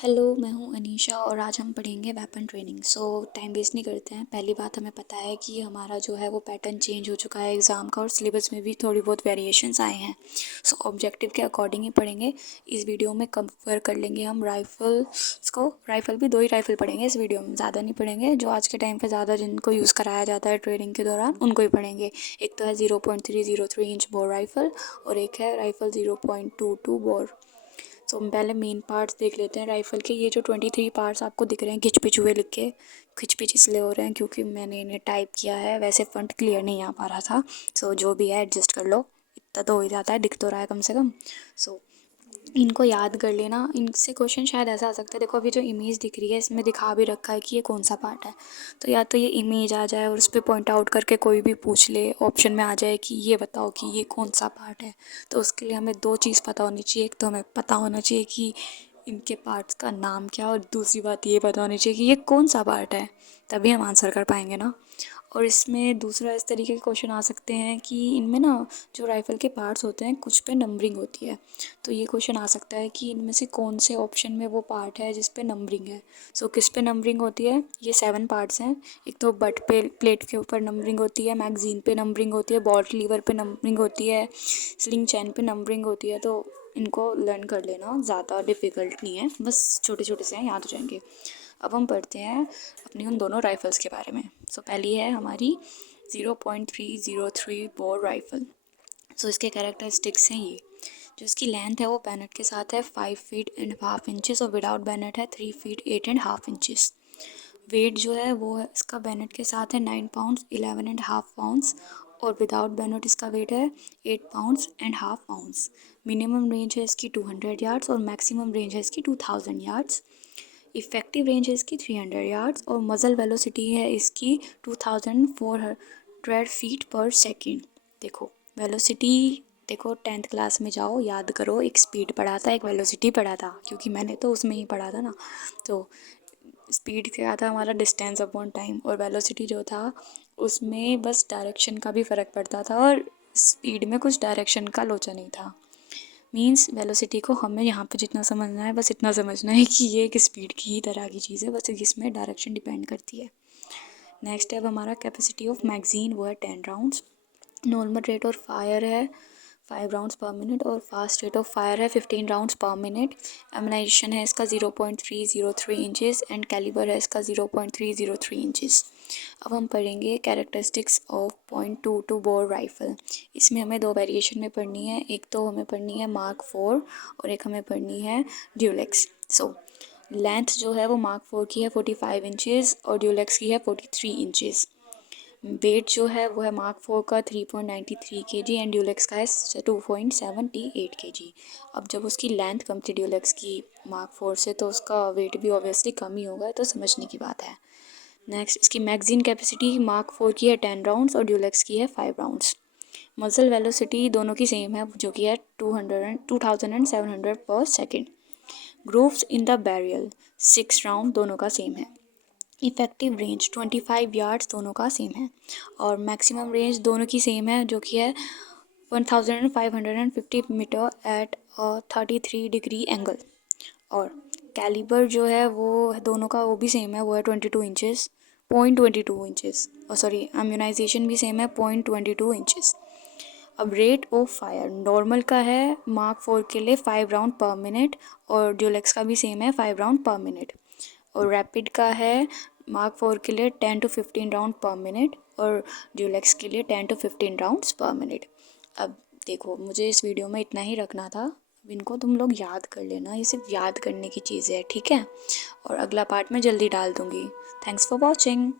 Hello, मैं हूँ अनीशा और आज हम पढ़ेंगे वेपन ट्रेनिंग। टाइम वेस्ट नहीं करते हैं। पहली बात, हमें पता है कि हमारा जो है वो पैटर्न चेंज हो चुका है एग्ज़ाम का और सिलेबस में भी थोड़ी बहुत वेरिएशंस आए हैं। ऑब्जेक्टिव के अकॉर्डिंग ही पढ़ेंगे। इस वीडियो में कवर कर लेंगे हम राइफ़ल्स को। राइफ़ल भी 2 ही राइफ़ल पढ़ेंगे इस वीडियो में, ज़्यादा नहीं पढ़ेंगे। जो आज के टाइम पे ज़्यादा जिनको यूज़ कराया जाता है ट्रेनिंग के दौरान उनको ही पढ़ेंगे। एक तो है 0.303 इंच बोर राइफ़ल और एक है राइफ़ल 0.22 बोर। हम पहले मेन पार्ट्स देख लेते हैं राइफ़ल के। ये जो 23 पार्ट्स आपको दिख रहे हैं खिंच पिच हुए लिख के, खिंच पिच इसलिए हो रहे हैं क्योंकि मैंने इन्हें टाइप किया है, वैसे फ्रंट क्लियर नहीं आ पा रहा था। जो भी है एडजस्ट कर लो, इतना तो हो ही जाता है, दिख तो रहा है कम से कम। इनको याद कर लेना। इनसे क्वेश्चन शायद ऐसा आ सकता है, देखो अभी जो इमेज दिख रही है इसमें दिखा भी रखा है कि ये कौन सा पार्ट है। तो या तो ये इमेज आ जाए और उस पर पॉइंट आउट करके कोई भी पूछ ले, ऑप्शन में आ जाए कि ये बताओ कि ये कौन सा पार्ट है। तो उसके लिए हमें 2 चीज़ पता होनी चाहिए। एक तो हमें पता होना चाहिए कि इनके पार्ट्स का नाम क्या, और दूसरी बात ये पता होनी चाहिए कि ये कौन सा पार्ट है, तभी हम आंसर कर पाएंगे ना। और इसमें दूसरा इस तरीके के क्वेश्चन आ सकते हैं कि इनमें ना जो राइफ़ल के पार्ट्स होते हैं कुछ पे नंबरिंग होती है। तो ये क्वेश्चन आ सकता है कि इनमें से कौन से ऑप्शन में वो पार्ट है जिस पे नंबरिंग है। किस पे नंबरिंग होती है? ये 7 पार्ट्स हैं। एक तो बट पे प्लेट के ऊपर नंबरिंग होती है, मैगज़ीन पे नंबरिंग होती है, बॉल्ट लीवर पे नंबरिंग होती है, स्लिंग चैन पे नंबरिंग होती है। तो इनको लर्न कर लेना, ज़्यादा डिफ़िकल्ट नहीं है, बस छोटे छोटे से हैं, याद हो जाएंगे। अब हम पढ़ते हैं अपनी उन दोनों राइफ़ल्स के बारे में। पहली है हमारी 0.303 बोर राइफ़ल। इसके कैरेक्टरिस्टिक्स हैं ये। जो इसकी लेंथ है वो बैनट के साथ है 5 फीट एंड हाफ इंचेस और विदाउट बैनट है 3 feet 8 and half inches. Weight जो है वो है इसका बैनट के साथ है 9 पाउंड्स 11 एंड हाफ पाउंड्स और विदाउट बैनट इसका वेट है 8 pounds and half pounds. Minimum range है इसकी 200 यार्ड्स और मैक्सिमम रेंज है इसकी 2000 यार्ड्स। इफ़ेक्टिव रेंज है इसकी 300 यार्ड्स और मज़ल वेलोसिटी है इसकी 2400 फीट पर सेकेंड। देखो वेलोसिटी, देखो 10th क्लास में जाओ, याद करो, एक स्पीड पढ़ा था एक वेलोसिटी पढ़ा था, क्योंकि मैंने तो उसमें ही पढ़ा था ना। तो स्पीड क्या था हमारा, डिस्टेंस अपॉन टाइम, और वेलोसिटी जो था उसमें बस डायरेक्शन का भी फ़र्क पड़ता था और स्पीड में कुछ डायरेक्शन का लोचा नहीं था। मीन्स वेलोसिटी को हमें यहाँ पे जितना समझना है बस इतना समझना है कि ये एक स्पीड की ही तरह की चीज़ है, बस इसमें डायरेक्शन डिपेंड करती है। नेक्स्ट है हमारा कैपेसिटी ऑफ मैगज़ीन, वो है 10 rounds. Normal rate of fire है 5 राउंड्स पर मिनट और फास्ट रेट ऑफ फायर है 15 राउंड्स पर मिनट। एमनाइजेशन है इसका 0.303 इंचेस एंड कैलिबर है इसका 0.303 इंचेस। अब हम पढ़ेंगे कैरेक्टरिस्टिक्स ऑफ .22 बोर राइफ़ल। इसमें हमें 2 वेरिएशन में पढ़नी है, एक तो हमें पढ़नी है मार्क 4 और एक हमें पढ़नी है ड्यूलेक्स। लेंथ जो है वो मार्क 4 की है 45 इंचेस और ड्यूलेक्स की है 43 इंचेस। वेट जो है वो है मार्क 4 का 3.93 kg एंड ड्यूलेक्स का है 2.78 kg। अब जब उसकी लेंथ कम थी ड्यूलेक्स की मार्क 4 से, तो उसका वेट भी ऑब्वियसली कम ही होगा, तो समझने की बात है। नेक्स्ट, इसकी मैगज़ीन कैपेसिटी मार्क 4 की है 10 राउंड्स और ड्यूलेक्स की है 5 राउंड्स। मसल वेलोसिटी दोनों की सेम है, जो कि है 2700 पर second. Grooves in the barrel 6 round दोनों का सेम है। इफ़ेक्टिव रेंज 25 यार्ड्स दोनों का सेम है और मैक्सिमम रेंज दोनों की सेम है, जो कि है 1550 मीटर एट 33 डिग्री एंगल। और कैलिबर जो है वो दोनों का वो भी सेम है, वो है 22 इंचेस, 0.22 इंचेस, और सॉरी एम्यूनाइजेशन भी सेम है 0.22 इंचेस। अब रेट ऑफ फायर नॉर्मल का है मार्क 4 के लिए 5 राउंड पर मिनट और ड्यूलेक्स का भी सेम है 5 राउंड पर मिनट। और रैपिड का है मार्क 4 के लिए 10 to 15 राउंड पर मिनट और ड्यूलेक्स के लिए 10 to 15 राउंड्स पर मिनट। अब देखो, मुझे इस वीडियो में इतना ही रखना था। अब इनको तुम लोग याद कर लेना, ये सिर्फ याद करने की चीज़ है, ठीक है। और अगला पार्ट मैं जल्दी डाल दूँगी। Thanks for watching.